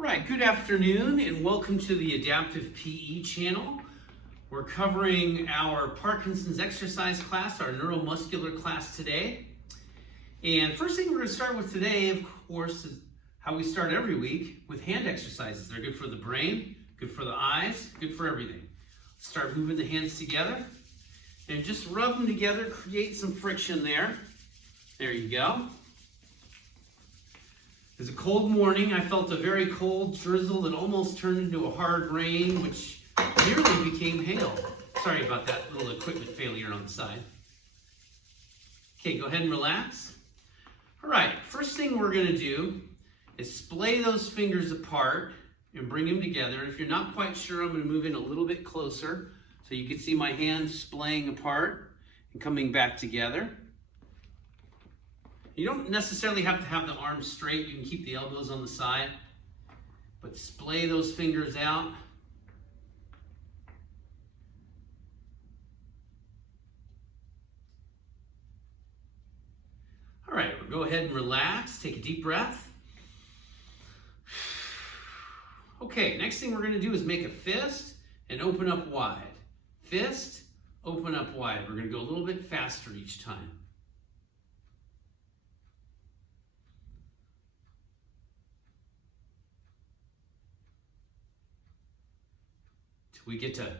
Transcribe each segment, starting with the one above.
All right, good afternoon and welcome to the Adaptive PE channel. We're covering our Parkinson's exercise class, our neuromuscular class today. And first thing we're going to start with today, of course, is how we start every week with hand exercises. They're good for the brain, good for the eyes, good for everything. Start moving the hands together and just rub them together, create some friction there. There you go. It was a cold morning. I felt a very cold drizzle that almost turned into a hard rain, which nearly became hail. Sorry about that little equipment failure on the side. Okay, go ahead and relax. All right, first thing we're going to do is splay those fingers apart and bring them together. If you're not quite sure, I'm going to move in a little bit closer so you can see my hands splaying apart and coming back together. You don't necessarily have to have the arms straight. You can keep the elbows on the side, but splay those fingers out. All right, we'll go ahead and relax. Take a deep breath. Okay, next thing we're going to do is make a fist and open up wide. Fist, open up wide. We're going to go a little bit faster each time. We get to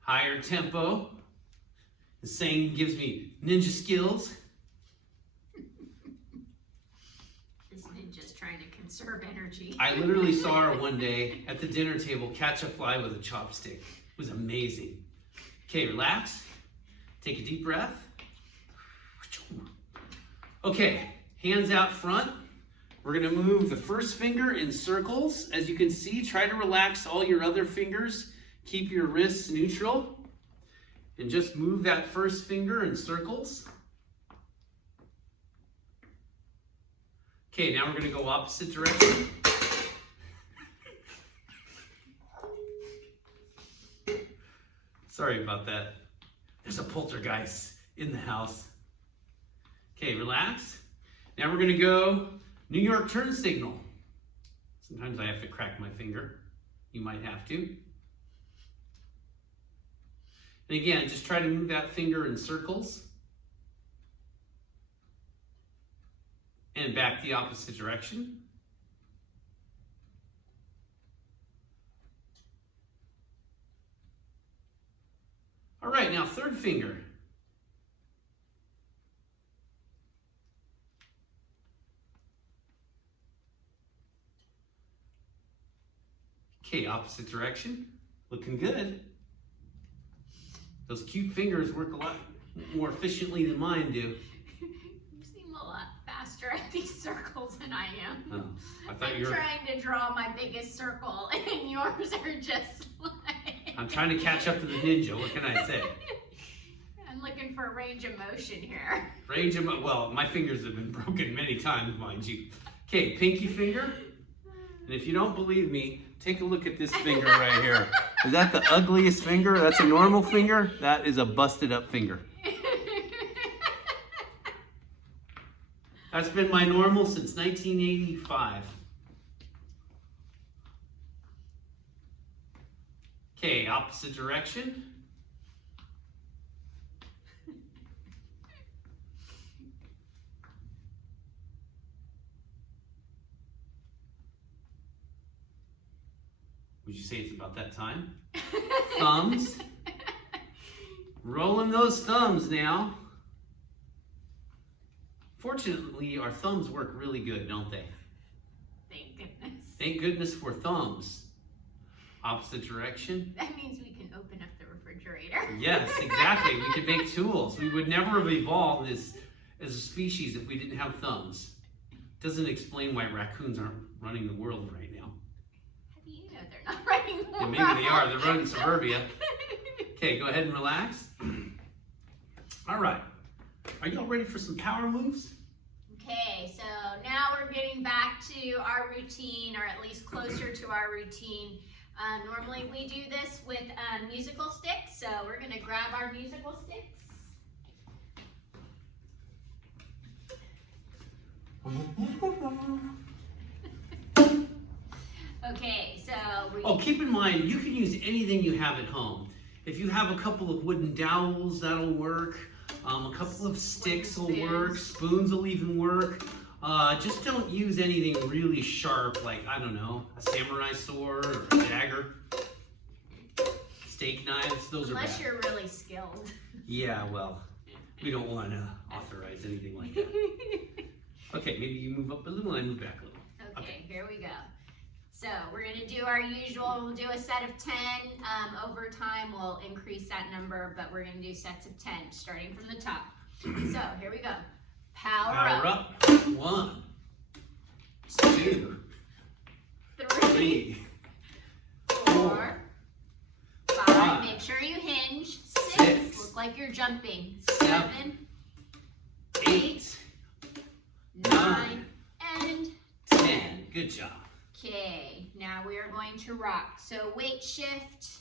higher tempo. The saying gives me ninja skills. This ninja's trying to conserve energy. I literally saw her one day at the dinner table catch a fly with a chopstick. It was amazing. Okay, relax. Take a deep breath. Okay, hands out front. We're going to move the first finger in circles. As you can see, try to relax all your other fingers. Keep your wrists neutral and just move that first finger in circles. Okay, now we're going to go opposite direction. Sorry about that. There's a poltergeist in the house. Okay, relax. Now we're going to go New York turn signal. Sometimes I have to crack my finger. You might have to. And again, just try to move that finger in circles. And back the opposite direction. All right, now third finger. Okay, opposite direction. Looking good. Those cute fingers work a lot more efficiently than mine do. You seem a lot faster at these circles than I am. Oh, I thought I'm trying to draw my biggest circle, and yours are just like... I'm trying to catch up to the ninja. What can I say? I'm looking for range of motion here. Range of well, my fingers have been broken many times, mind you. Okay, pinky finger. And if you don't believe me, take a look at this finger right here. Is that the ugliest finger? That's a normal finger? That is a busted up finger. That's been my normal since 1985. Okay, opposite direction. Would you say it's about that time? Thumbs. Rolling those thumbs now. Fortunately, our thumbs work really good, don't they? Thank goodness. Thank goodness for thumbs. Opposite direction. That means we can open up the refrigerator. Yes, exactly. We could make tools. We would never have evolved as a species if we didn't have thumbs. Doesn't explain why raccoons aren't running the world right now. You know they're not running the world. Yeah, maybe they are. They're running suburbia. Okay, go ahead and relax. All right. Are y'all ready for some power moves? Okay, so now we're getting back to our routine, or at least closer to our routine. Normally we do this with musical sticks, so we're going to grab our musical sticks. Okay, so Oh, keep in mind, you can use anything you have at home. If you have a couple of wooden dowels, that'll work. A couple of sticks will work. Spoons will even work. Just don't use anything really sharp, like, I don't know, a samurai sword or a dagger. Steak knives, those are bad. Unless you're really skilled. Yeah, well, we don't want to authorize anything like that. Okay, maybe you move up a little and I move back a little. Okay, here we go. So we're going to do our usual, we'll do a set of 10. Over time, we'll increase that number, but we're going to do sets of 10, starting from the top. So here we go. Power up. 1, 2, 3, 4, 5. Make sure you hinge. 6. Look like you're jumping. 7, 8, 9, and 10. Good job. Okay, now we are going to rock. So weight shift,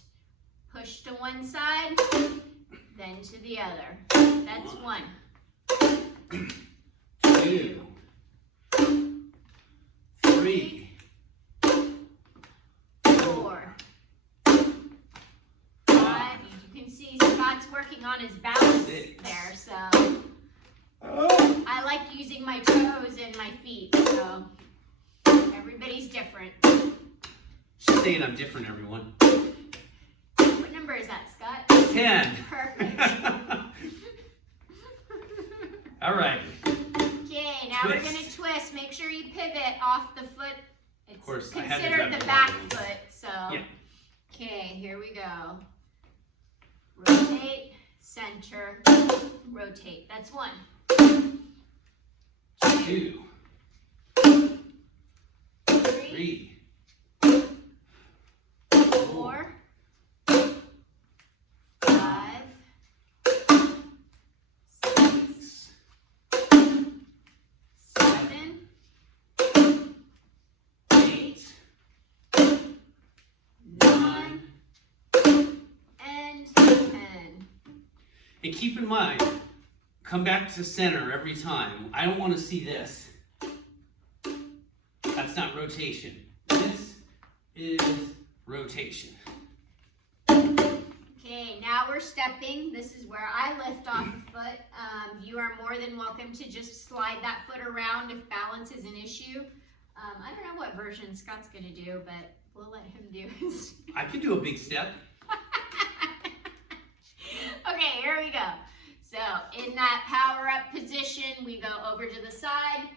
push to one side, then to the other. That's 1, 2, 3, 4, 5. You can see Scott's working on his balance 6. there, so I like using my toes and my feet, so everybody's different. She's saying I'm different, everyone. What number is that, Scott? 10. Perfect. All right. Okay, now we're going to twist. Make sure you pivot off the foot. It's Of course, I had to considered grab the it. back foot, so. Yeah. Okay, here we go. Rotate, center, rotate. That's 1. 2, 3, 4, 5, 6, 7, 8, 9, and 10. And keep in mind, come back to center every time. I don't want to see this. That's not rotation. This is rotation. Okay, now we're stepping. This is where I lift off the foot. You are more than welcome to just slide that foot around if balance is an issue. I don't know what version Scott's going to do, but we'll let him do his. I can do a big step. Okay, here we go. So in that power up position, we go over to the side,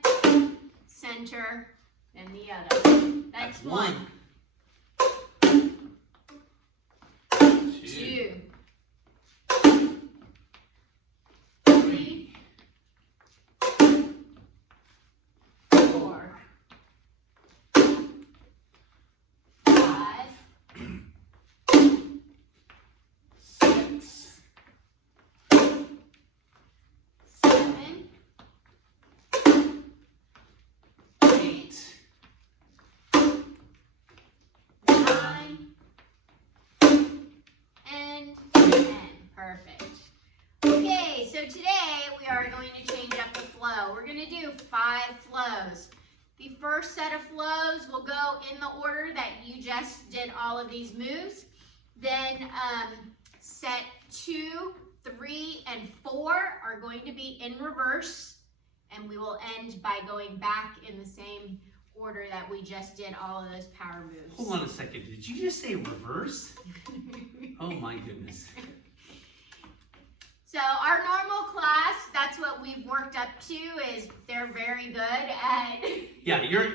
center, and the other. That's 1. 2, 3, 4, 5, 6, 7, 8, 9, and 10. Perfect. Okay, so today we are going to change up the flow. We're going to do 5 flows. The first set of flows will go in the order that you just did all of these moves. Then set 2, 3, and 4 are going to be in reverse. And we will end by going back in the same order that we just did all of those power moves. Hold on a second. Did you just say reverse? Oh my goodness. So our normal class, that's what we've worked up to, is they're very good at... Yeah, you're,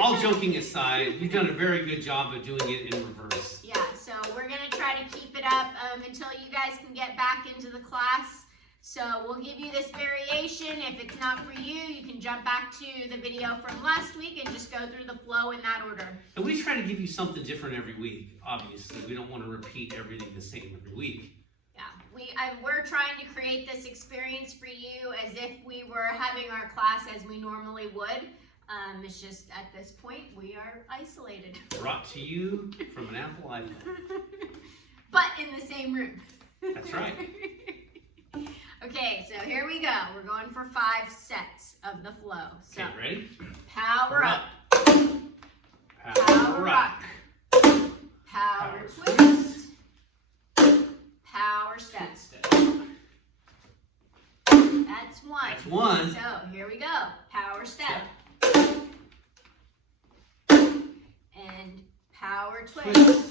all joking aside, you've done a very good job of doing it in reverse. Yeah, so we're going to try to keep it up until you guys can get back into the class. So we'll give you this variation. If it's not for you, you can jump back to the video from last week and just go through the flow in that order. And we try to give you something different every week, obviously. We don't want to repeat everything the same every week. Yeah, we're trying to create this experience for you as if we were having our class as we normally would. It's just at this point, we are isolated. Brought to you from an Apple iPhone. But in the same room. That's right. Okay, so here we go. We're going for 5 sets of the flow. So, Okay, ready? power up. Power up. That's one. That's one. So here we go. Power step. And power twist.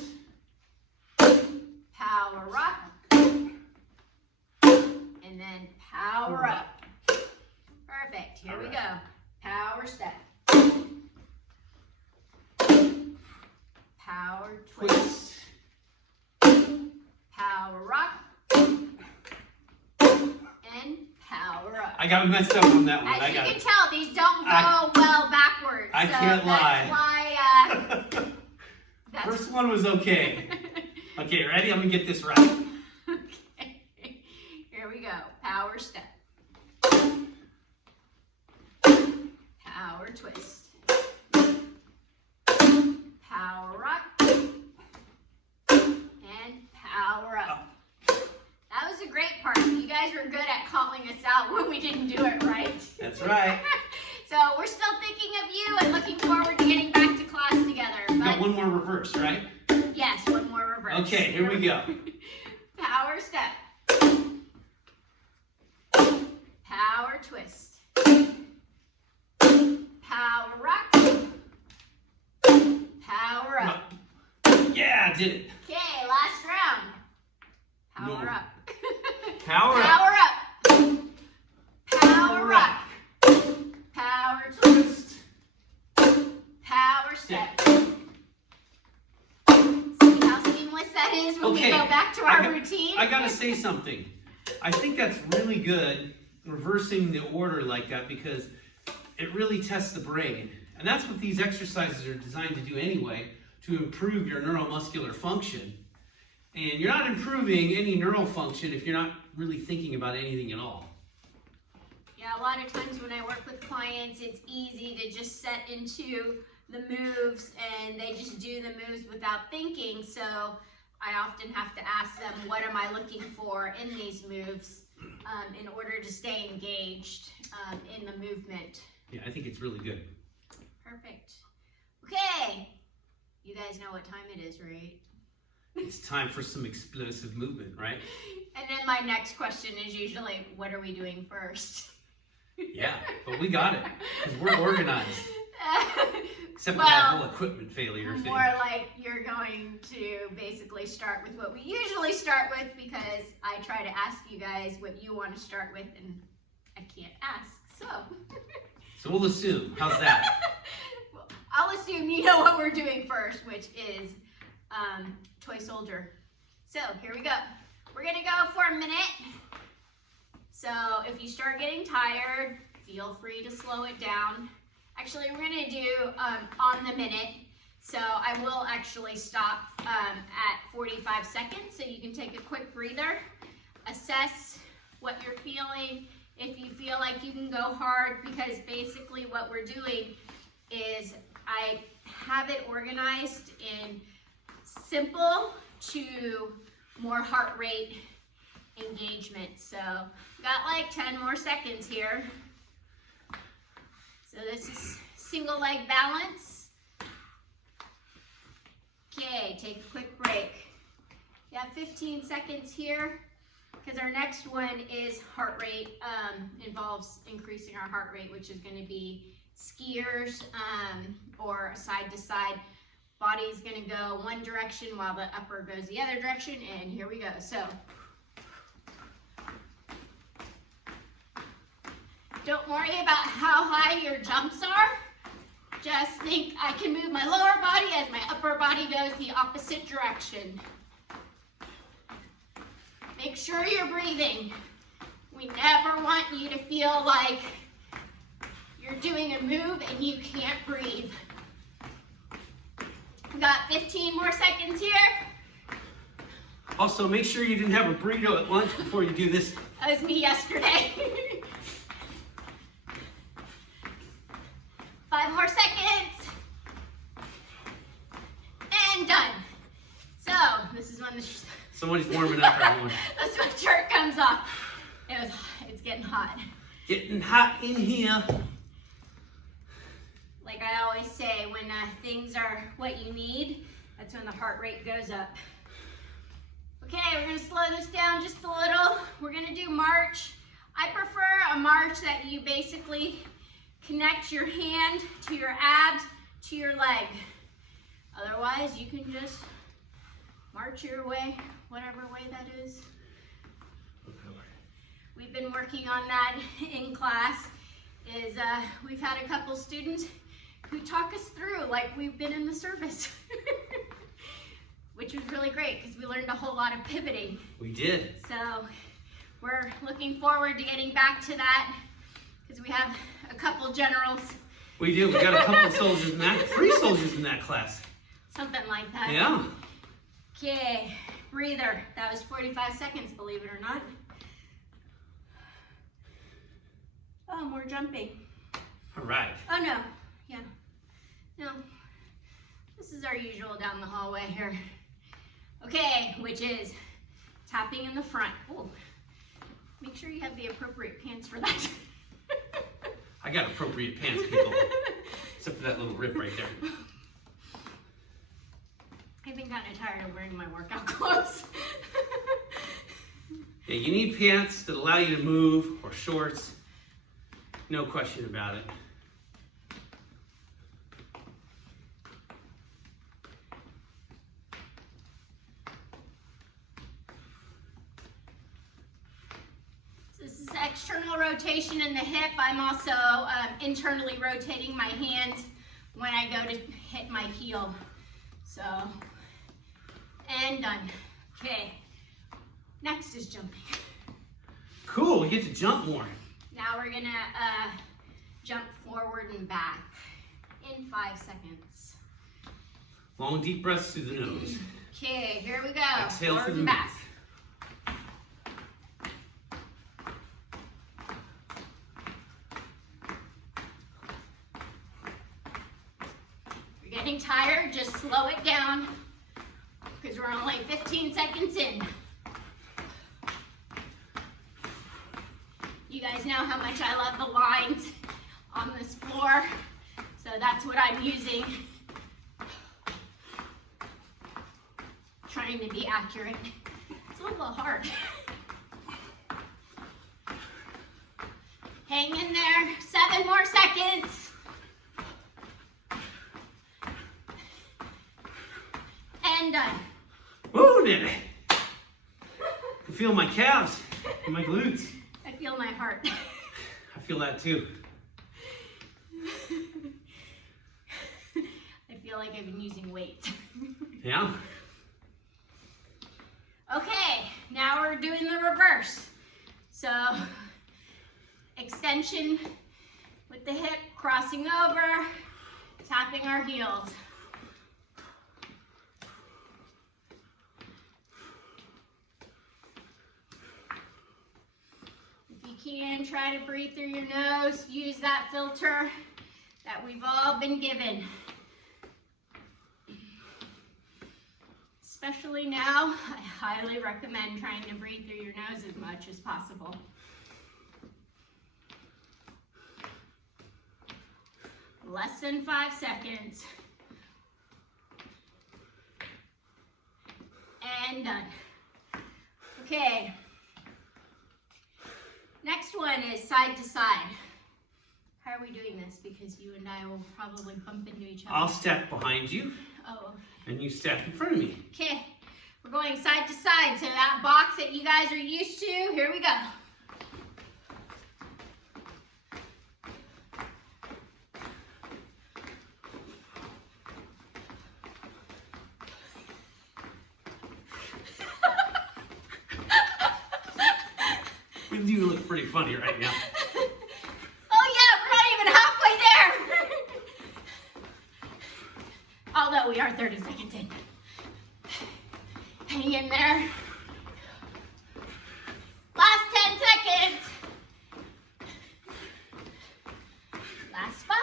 Power rock. And then power up. Perfect. Here we go. Power step. Power twist. Power rock. And power up. I got messed up on that one. As you can tell, these don't go well backwards. I can't lie. That's why, First one was okay. Okay, ready? I'm gonna get this right. Okay. Here we go. Power step. Power twist. Power rock. And power up. That was a great part. You guys were good at calling us out when we didn't do it right. That's right. So we're still thinking of you and looking forward to getting back to class together. Got one more reverse, right? Yes, one more reverse. Okay, here we go. Power step. Power twist. Power rock. Power up. Yeah, I did it. Okay, last round. Power No. up. Power up. Power up. Power rock. Power twist. Power step. See how seamless that is when we go back to our routine? I gotta say something. I think that's really good, reversing the order like that, because it really tests the brain. And that's what these exercises are designed to do anyway, to improve your neuromuscular function. And you're not improving any neural function if you're not really thinking about anything at all. Yeah, a lot of times when I work with clients, it's easy to just set into the moves and they just do the moves without thinking. So I often have to ask them, what am I looking for in these moves in order to stay engaged in the movement. Yeah, I think it's really good. Perfect. Okay, you guys know what time it is, right? It's time for some explosive movement, right? And then my next question is usually, what are we doing first? Yeah, but we got it, because we're organized. Except for Well, that whole equipment failure thing. More like you're going to basically start with what we usually start with, because I try to ask you guys what you want to start with and I can't ask, so. So we'll assume. How's that? Well, I'll assume you know what we're doing first, which is toy soldier. So here we go. We're gonna go for a minute. So if you start getting tired, feel free to slow it down. Actually, we're gonna do on the minute. So I will actually stop at 45 seconds so you can take a quick breather, assess what you're feeling, if you feel like you can go hard, because basically what we're doing is I have it organized in simple to more heart rate engagement. So got like 10 more seconds here. So this is single leg balance. Okay, take a quick break. You have 15 seconds here, because our next one is heart rate, involves increasing our heart rate, which is going to be skiers or side to side. Body's going to go one direction while the upper goes the other direction, and here we go. So don't worry about how high your jumps are. Just think I can move my lower body as my upper body goes the opposite direction. Make sure you're breathing. We never want you to feel like you're doing a move and you can't breathe. We got 15 more seconds here. Also, make sure you didn't have a burrito at lunch before you do this. That was me yesterday. 5 more seconds. And done. So, this is when the Somebody's warming up, everyone. the sweatshirt comes off. It's getting hot. Getting hot in here. Like I always say, when things are what you need, that's when the heart rate goes up. Okay, we're gonna slow this down just a little. We're gonna do march. I prefer a march that you basically connect your hand to your abs to your leg. Otherwise, you can just march your way, whatever way that is. We've been working on that in class. We've had a couple students who talk us through like we've been in the service, which was really great because we learned a whole lot of pivoting. We did. So we're looking forward to getting back to that because we have a couple generals. We do. We got a couple of soldiers in that, 3 soldiers in that class. Something like that. Yeah. Okay, breather. That was 45 seconds, believe it or not. Oh, more jumping. All right. Oh, no. Yeah. No. This is our usual down the hallway here. Okay, which is tapping in the front. Oh, make sure you have the appropriate pants for that. I got appropriate pants, people. Except for that little rip right there. I've been kind of tired of wearing my workout clothes. Yeah, you need pants that allow you to move, or shorts. No question about it. This is external rotation in the hip. I'm also internally rotating my hands when I go to hit my heel. So, and done. Okay, next is jumping. Cool, we get to jump more. Now we're gonna jump forward and back in 5 seconds. Long, deep breaths through the nose. Okay, here we go. Exhale Forward through the and back. mouth. If you're getting tired, just slow it down because we're only 15 seconds in. You guys know how much I love the lines on this floor, so that's what I'm using. Trying to be accurate. It's a little hard. Hang in there, 7 more seconds. And done. Woo, did it. I can feel my calves and my glutes. I feel my heart. I feel that too. I feel like I've been using weight. Yeah? Okay, now we're doing the reverse. So, extension with the hip, crossing over, tapping our heels. If you can, try to breathe through your nose. Use that filter that we've all been given. Especially now, I highly recommend trying to breathe through your nose as much as possible. Less than 5 seconds. And done. Okay. Next one is side to side. How are we doing this? Because you and I will probably bump into each other. I'll step behind you. Oh. And you step in front of me. Okay, we're going side to side. So that box that you guys are used to, here we go. You look pretty funny right now. Oh yeah, we're not even halfway there. Although we are 30 seconds in. Hang in there. Last 10 seconds. Last 5.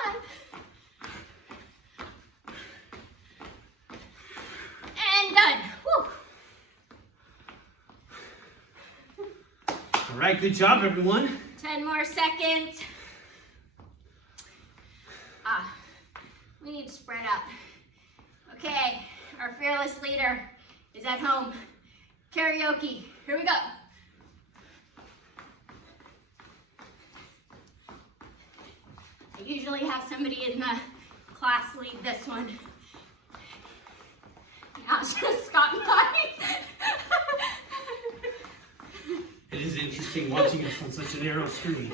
And done. Whew. All right, good job, everyone. 10 more seconds. We need to spread out. Okay, our fearless leader is at home. Karaoke, here we go. usually have somebody in the class lead this one. Now it's just Scott and I. It is interesting watching us on such a narrow screen.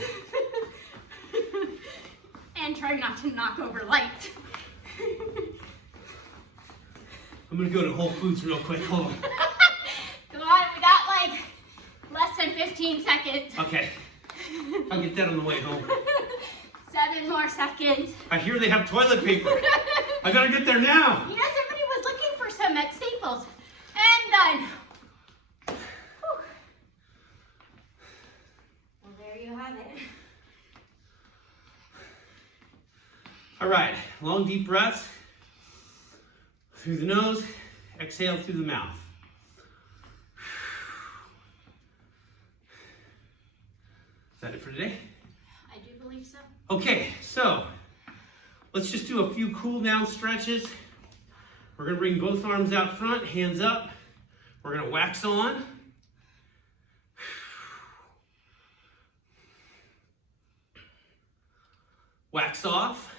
And try not to knock over light. I'm gonna go to Whole Foods real quick. Hold on. Come on, we got like less than 15 seconds. Okay. I'll get that on the way home. 7 more seconds. I hear they have toilet paper. I gotta get there now. You know, somebody was looking for some at Staples. And done. Whew. Well, there you have it. All right, long deep breaths. Through the nose, exhale through the mouth. Is that it for today? I do believe so. Okay, so let's just do a few cool down stretches. We're gonna bring both arms out front, hands up. We're gonna wax on. Wax off.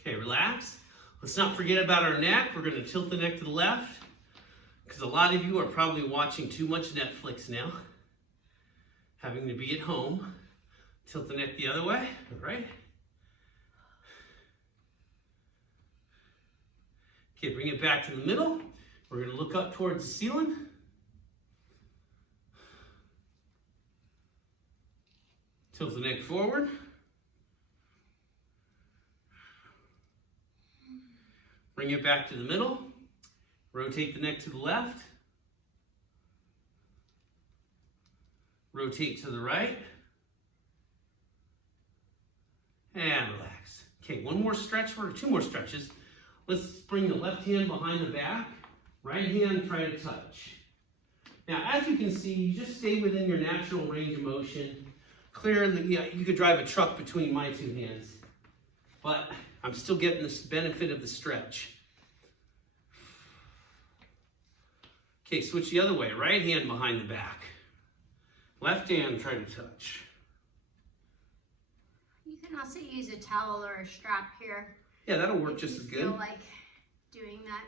Okay, relax. Let's not forget about our neck. We're gonna tilt the neck to the left because a lot of you are probably watching too much Netflix now, having to be at home. Tilt the neck the other way, all right? Okay, bring it back to the middle. We're gonna look up towards the ceiling. Tilt the neck forward. Bring it back to the middle. Rotate the neck to the left. Rotate to the right. And relax. Okay, one more stretch, or 2 more stretches. Let's bring the left hand behind the back. Right hand, try to touch. Now, as you can see, you just stay within your natural range of motion. Clearly, yeah, you could drive a truck between my 2 hands, but I'm still getting this benefit of the stretch. Okay, switch the other way. Right hand behind the back. Left hand, try to touch. You can also use a towel or a strap here. Yeah, that'll work just as good. Feel like doing that.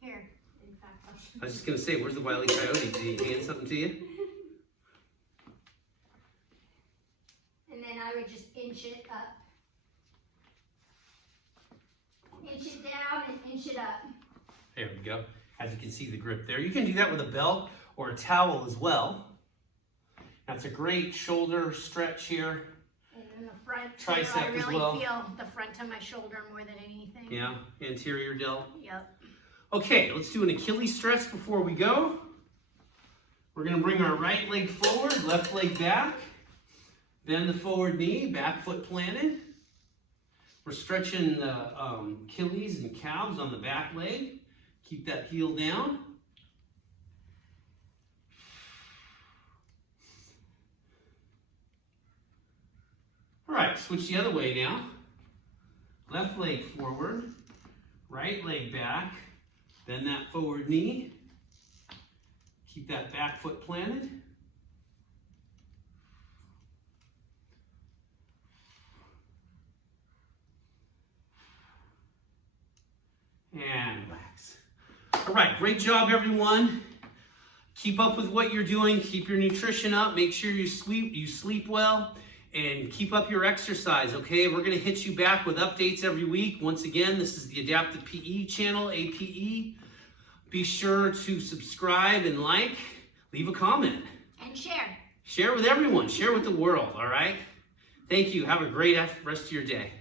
Here, in fact, I was just gonna say, where's the Wile E. Coyote? Did he hand something to you? And then I would just inch it up. Inch it down and inch it up. There we go. As you can see the grip there. You can do that with a belt or a towel as well. That's a great shoulder stretch here. And then the front, Tricep I really as well. feel the front of my shoulder more than anything. Yeah, anterior delt. Yep. Okay, let's do an Achilles stretch before we go. We're gonna bring our right leg forward, left leg back. Bend the forward knee, back foot planted. We're stretching the Achilles and calves on the back leg. Keep that heel down. All right, switch the other way now. Left leg forward, right leg back. Bend that forward knee. Keep that back foot planted. And relax. All right, great job, everyone. Keep up with what you're doing. Keep your nutrition up. Make sure you sleep well, and keep up your exercise, okay? We're gonna hit you back with updates every week. Once again, this is the Adaptive PE channel, APE. Be sure to subscribe and like, leave a comment. And share. Share with everyone, share with the world, all right? Thank you, have a great rest of your day.